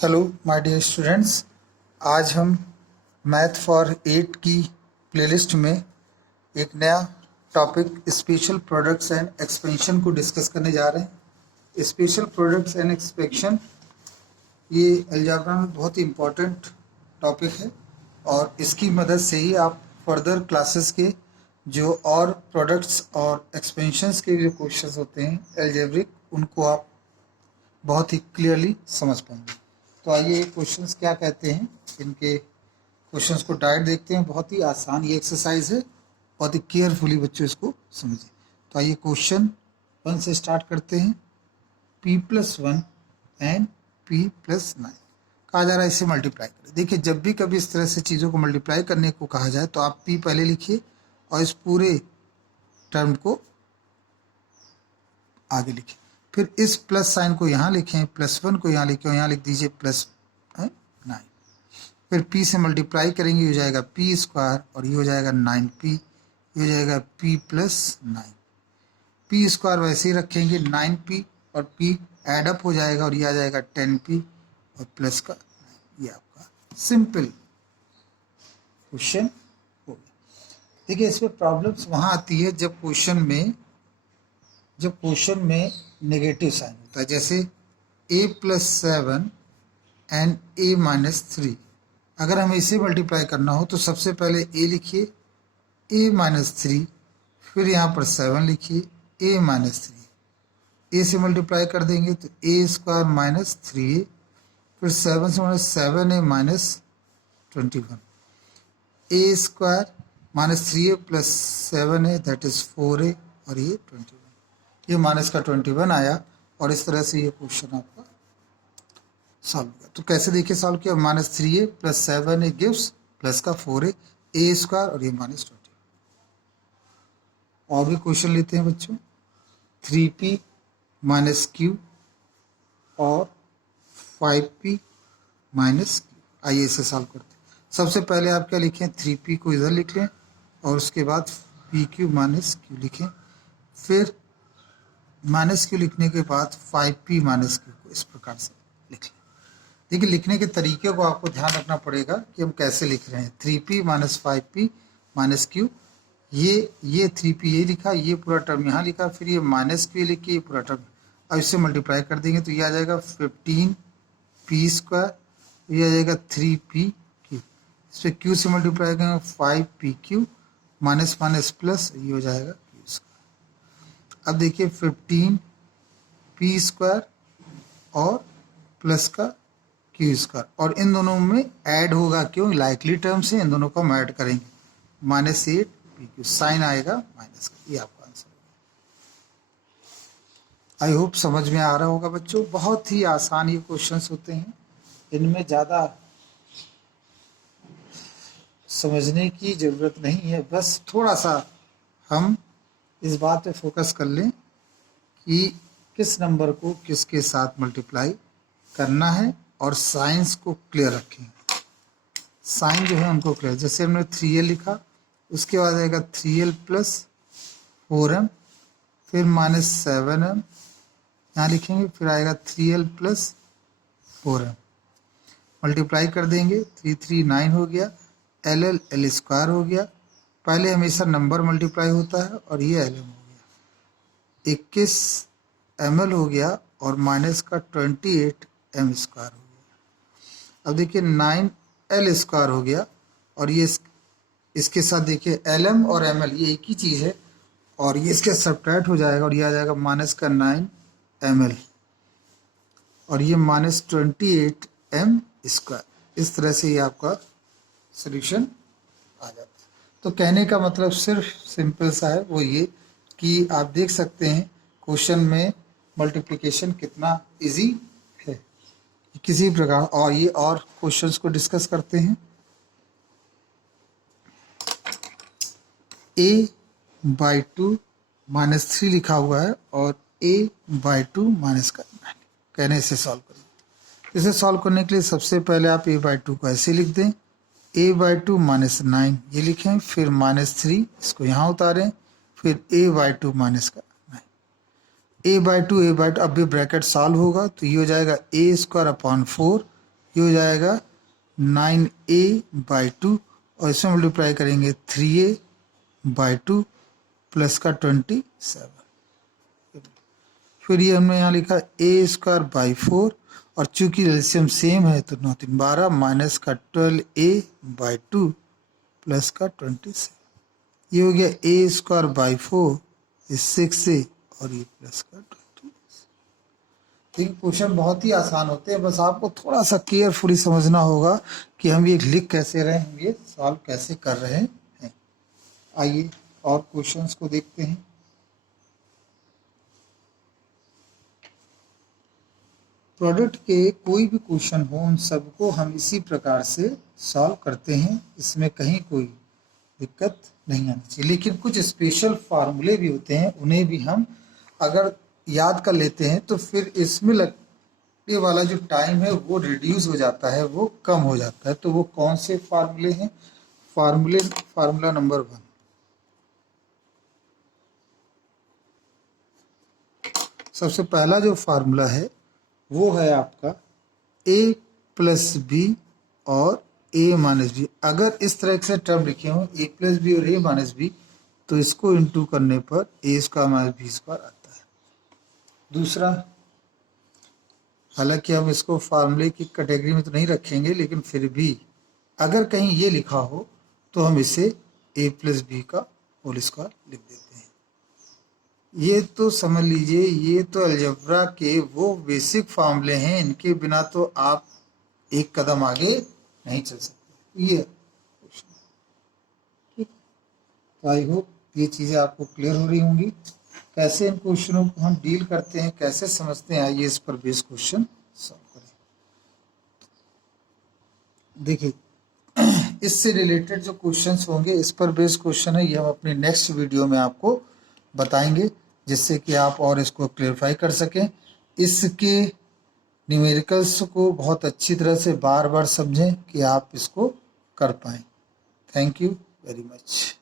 Hello my dear students, आज हम math for 8 की प्लेलिस्ट में एक नया topic special products and expansion को डिस्कस करने जा रहे हैं। स्पेशल प्रोडक्ट्स एंड एक्सपेंशन ये अलजेब्रा में बहुत ही इम्पोर्टेंट टॉपिक है और इसकी मदद से ही आप फर्दर क्लासेस के जो और प्रोडक्ट्स और एक्सपेंशंस के जो क्वेश्चंस होते हैं अलजेब्रिक, उनको आप बहुत ही क्लियरली समझ पाएंगे। तो आइए क्वेश्चंस क्या कहते हैं, इनके क्वेश्चंस को डायरेक्ट देखते हैं। बहुत ही आसान ये एक्सरसाइज है, बहुत ही केयरफुली बच्चों इसको समझिए। तो आइए क्वेश्चन 1 से स्टार्ट करते हैं। p+1 एंड p+9 कहा जा रहा है, इसे मल्टीप्लाई करें। देखिए, जब भी कभी इस तरह से चीज़ों को मल्टीप्लाई करने को कहा जाए तो आप p पहले लिखिए और इस पूरे टर्म को आगे लिखिए। फिर इस प्लस साइन को यहाँ लिखें, +1 को यहाँ लिखें और यहाँ लिख दीजिए +9। फिर p से मल्टीप्लाई करेंगे, हो जाएगा p² और ये हो जाएगा 9p, ये हो जाएगा p+9। p² वैसे ही रखेंगे, 9p और p एडअप हो जाएगा और ये आ जाएगा 10p और प्लस का 9। ये आपका सिंपल क्वेश्चन हो गया। देखिए, इसमें प्रॉब्लम्स वहाँ आती है जब क्वेश्चन में नेगेटिव साइन होता है, जैसे a+7 एंड a-3। अगर हमें इसे मल्टीप्लाई करना हो तो सबसे पहले a लिखिए, a-3, फिर यहाँ पर 7 लिखिए, a-3। a से मल्टीप्लाई कर देंगे तो a² - 3a, फिर 7 से 7a - 21, a² - 3a + 7a that is 4a और ये 21। ये -21 आया और इस तरह से ये क्वेश्चन आपका सॉल्व किया। तो कैसे देखिए सॉल्व किया, -3a + 7a गिव्स प्लस का 4a, a² और ये -20। और भी क्वेश्चन लेते हैं बच्चों। 3p - q और 5p - q। आइए इसे सॉल्व करते हैं। सबसे पहले आप क्या लिखें, 3p को इधर लिख लें और उसके बाद pq - q लिखें। फिर -q लिखने के बाद 5p - q को इस प्रकार से लिख लें। देखिए, लिखने के तरीके को आपको ध्यान रखना पड़ेगा कि हम कैसे लिख रहे हैं। 3p - 5p - q, ये 3p ये लिखा, ये पूरा टर्म यहाँ लिखा, फिर ये -q लिख के ये पूरा टर्म। अब इससे मल्टीप्लाई कर देंगे तो ये आ जाएगा 15p², ये आ जाएगा 3pq। इस पर q से मल्टीप्लाई करेंगे 5pq माइनस प्लस, ये हो जाएगा q²। अब देखिए 15p² और प्लस का q² और इन दोनों में ऐड होगा, क्यों, लाइकली टर्म से इन दोनों को हम ऐड करेंगे, -8pq, साइन आएगा माइनस का। ये आपका आंसर है। आई होप समझ में आ रहा होगा बच्चों। बहुत ही आसान ये क्वेश्चंस होते हैं, इनमें ज़्यादा समझने की ज़रूरत नहीं है। बस थोड़ा सा हम इस बात पे फोकस कर लें कि किस नंबर को किसके साथ मल्टीप्लाई करना है और साइंस को क्लियर रखें। साइन जो है उनको क्लियर, जैसे हमने 3l लिखा, उसके बाद आएगा 3l + 4m, फिर -7m यहाँ लिखेंगे, फिर आएगा 3l + 4m, मल्टीप्लाई कर देंगे, 3 3 9 हो गया, l l² हो गया। पहले हमेशा नंबर मल्टीप्लाई होता है और ये lm हो गया, 21 ml हो गया और माइनस का 28 m² हो गया। अब देखिए 9l² हो गया और ये इसके साथ देखिए lm और ml ये एक ही चीज़ है और ये इसके सब्ट्रैक्ट हो जाएगा और ये आ जाएगा -9 ml और ये -28 m²। इस तरह से ये आपका सॉल्यूशन आ जाता है। तो कहने का मतलब सिर्फ सिंपल सा है, वो ये कि आप देख सकते हैं क्वेश्चन में मल्टीप्लिकेशन कितना इजी है किसी प्रकार। और ये और क्वेश्चंस को डिस्कस करते हैं। a/2 - 3 लिखा हुआ है और a/2 - 9 कहने से सॉल्व करेंगे। इसे सॉल्व करने के लिए सबसे पहले आप a/2 को ऐसे लिख दें, a/2 - 9 ये लिखें, फिर -3 इसको यहाँ उतारें, फिर a/2 - 9, a/2 अब भी ब्रैकेट सॉल्व होगा तो ये हो जाएगा a² / 4 ये हो जाएगा 9a/2 और इसमें मल्टीप्लाई करेंगे 3a/2 प्लस का 27। फिर ये हमने यहाँ लिखा a²/4 और चूंकि एलसीएम सेम है तो 9 3 12 माइनस का 12a/2 प्लस का 27। ये हो गया a²/4 इस 6a और ये प्लस का 20। देखिए क्वेश्चन बहुत ही आसान होते हैं, बस आपको थोड़ा सा केयरफुली समझना होगा कि हम ये लिख कैसे रहे हैं, हम ये सॉल्व कैसे कर रहे हैं। आइए और क्वेश्चंस को देखते हैं। प्रोडक्ट के कोई भी क्वेश्चन हो उन सबको हम इसी प्रकार से सॉल्व करते हैं, इसमें कहीं कोई दिक्कत नहीं आनी चाहिए। लेकिन कुछ स्पेशल फार्मूले भी होते हैं, उन्हें भी हम अगर याद कर लेते हैं तो फिर इसमें लगने वाला जो टाइम है वो रिड्यूस हो जाता है, वो कम हो जाता है। तो वो कौन से फार्मूले हैं? फार्मूला नंबर 1, सबसे पहला जो फार्मूला है वो है आपका a+b और a-b। अगर इस तरह से टर्म लिखे हो a+b और a-b तो इसको इंटू करने पर a² - b² आता है। दूसरा, हालांकि हम इसको फार्मूले की कैटेगरी में तो नहीं रखेंगे, लेकिन फिर भी अगर कहीं ये लिखा हो तो हम इसे a+b का होल स्क्वायर लिख देते हैं। ये तो समझ लीजिए, ये तो अलजेब्रा के वो बेसिक फार्मूले हैं, इनके बिना तो आप एक कदम आगे नहीं चल सकते। ये ठीक, तो आई होप ये चीज़ें आपको क्लियर हो रही होंगी। कैसे इन क्वेश्चनों को हम डील करते हैं, कैसे समझते हैं, आइए इस पर बेस्ड क्वेश्चन सॉल्व करें। देखिए इससे रिलेटेड जो क्वेश्चंस होंगे, इस पर बेस्ड क्वेश्चन है, ये हम अपनी नेक्स्ट वीडियो में आपको बताएंगे, जिससे कि आप और इसको क्लियरफाई कर सकें। इसके न्यूमेरिकल्स को बहुत अच्छी तरह से बार बार समझें कि आप इसको कर पाएँ। Thank you very much.